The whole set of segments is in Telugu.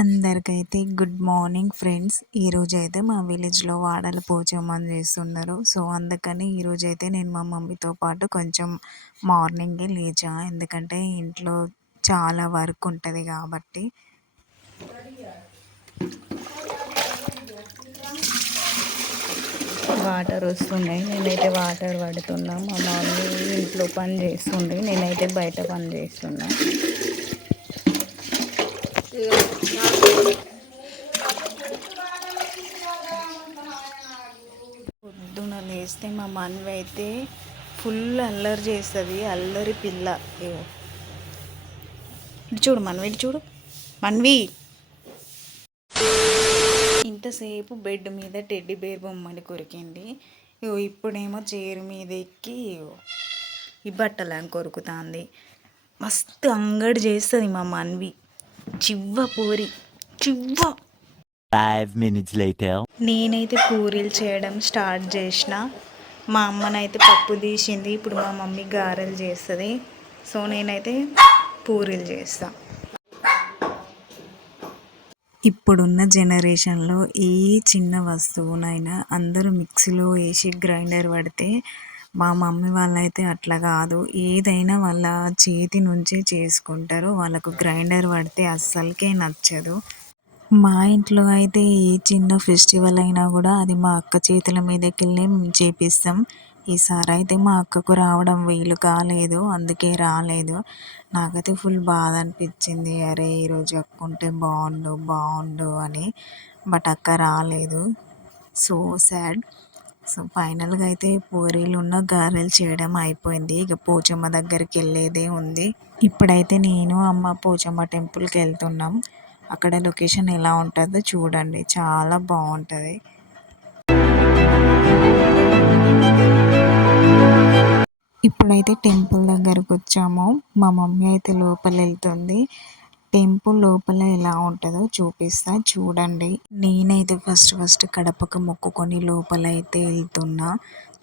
అందరికైతే గుడ్ మార్నింగ్ ఫ్రెండ్స్. ఈరోజు అయితే మా విలేజ్లో వాడల పోచమ్మని చేస్తున్నారు. సో అందుకని ఈరోజు అయితే నేను మా మమ్మీతో పాటు కొంచెం మార్నింగే లేచా. ఎందుకంటే ఇంట్లో చాలా వర్క్ ఉంటుంది కాబట్టి. వాటర్ వస్తున్నాయి. నేనైతే వాటర్ పడుతున్నా. మా మమ్మీ ఇంట్లో పని చేస్తుంది. నేనైతే బయట పని చేస్తున్నా. పొద్దున లేస్తే మా మన్వి అయితే ఫుల్ అల్లరి చేస్తుంది అల్లరి పిల్ల. ఇగో. ఇటు చూడు మన్వి ఇటు చూడు. మన్వి! ఇంతసేపు బెడ్ మీద టెడ్డి బేర్ బొమ్మని కొరికింది. ఇగో ఇప్పుడేమో చైర్ మీద ఎక్కి ఈ బట్టలని కొరుకుతుంది. మస్తు అంగడి చేస్తుంది మా మన్వి. చివ్వ పూరి. చివ్వ. Five minutes later. నేనైతే పూరీలు చేయడం స్టార్ట్ చేసిన. మా అమ్మనైతే పప్పు తీసింది. ఇప్పుడు మా మమ్మీ గారెలు చేస్తుంది. సో నేనైతే పూరీలు చేస్తా. ఇప్పుడున్న జనరేషన్లో ఏ చిన్న వస్తువునైనా అందరూ మిక్సీలో వేసి గ్రైండర్ పడితే మా మమ్మీ వాళ్ళైతే అట్లా కాదు. ఏదైనా వాళ్ళ చేతి నుంచే చేసుకుంటారు. వాళ్ళకు గ్రైండర్ పడితే అస్సలకే నచ్చదు. మా ఇంట్లో అయితే ఏ చిన్న ఫెస్టివల్ అయినా కూడా అది మా అక్క చేతుల మీదకెళ్ళి వెళ్ళి చేపిస్తాం. ఈసారి అయితే మా అక్కకు రావడం వీలు కాలేదు. అందుకే రాలేదు. నాకైతే ఫుల్ బాధ అనిపించింది. అరే ఈరోజు అక్క ఉంటే బాగుండు బాగుండు అని. బట్ అక్క రాలేదు. So sad. సో ఫైనల్గా అయితే పూరీలు ఉన్న గారెలు చేయడం అయిపోయింది. ఇక పోచమ్మ దగ్గరికి వెళ్ళేదే ఉంది. ఇప్పుడైతే నేను అమ్మ పోచమ్మ టెంపుల్కి వెళ్తున్నాం. అక్కడ లొకేషన్ ఎలా ఉంటుందో చూడండి. చాలా బాగుంటుంది. ఇప్పుడైతే టెంపుల్ దగ్గరకు వచ్చాము మా మమ్మీ అయితే లోపల వెళ్తుంది. టెంపుల్ లోపల ఎలా ఉంటుందో చూపిస్తా. చూడండి. నేనైతే ఫస్ట్ ఫస్ట్ కడపకు మొక్కుకొని లోపల అయితే వెళ్తున్నా.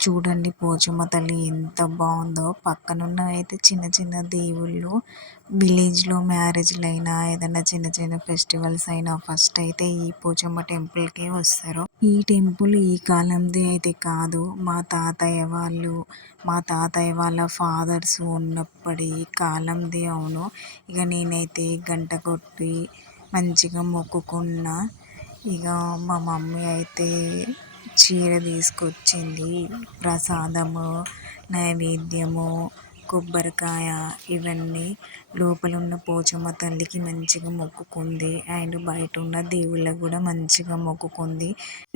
చూడండి పోచమ్మ తల్లి ఎంత బాగుందో. పక్కనున్న అయితే చిన్న చిన్న దేవుళ్ళు విలేజ్లో మ్యారేజ్లు అయినా ఏదైనా చిన్న చిన్న ఫెస్టివల్స్ అయినా ఫస్ట్ అయితే ఈ పోచమ్మ టెంపుల్కే వస్తారు. ఈ టెంపుల్ ఈ కాలంది అయితే కాదు. మా తాతయ్య వాళ్ళు మా తాతయ్య వాళ్ళ ఫాదర్స్ ఉన్నప్పటి కాలంది అవును. ఇక నేనైతే గంట కొట్టి మంచిగా మొక్కుకున్న. ఇక మా మమ్మీ అయితే చీర తీసుకొచ్చింది. ప్రసాదము నైవేద్యము కొబ్బరికాయ ఇవన్నీ లోపల ఉన్న పోచమ్మ తల్లికి మంచిగా మొక్కుకుంది. అండ్ బయట ఉన్న దేవుళ్ళకు కూడా మంచిగా మొక్కుకుంది.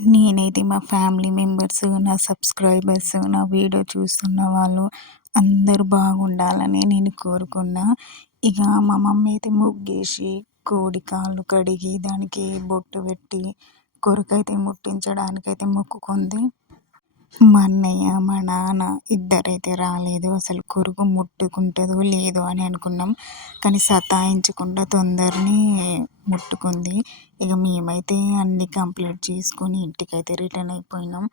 నేనైతే మా ఫ్యామిలీ మెంబర్స్ నా సబ్స్క్రైబర్స్ నా వీడియో చూస్తున్న వాళ్ళు అందరూ బాగుండాలని నేను కోరుకున్నా. ఇక మా మమ్మీ అయితే ముగ్గేసి కోడి కాళ్ళు కడిగి దానికి బొట్టు పెట్టి కొరకైతే ముట్టించడానికైతే మొక్కుకుంది. మా అన్నయ్య మా నాన్న ఇద్దరైతే రాలేదు. అసలు కొరుకు ముట్టుకుంటుందో లేదో అని అనుకున్నాం. కానీ సతాయించకుండా తొందరని ముట్టుకుంది. ఇక మేమైతే అన్నీ కంప్లీట్ చేసుకొని ఇంటికైతే రిటర్న్ అయిపోయినాం.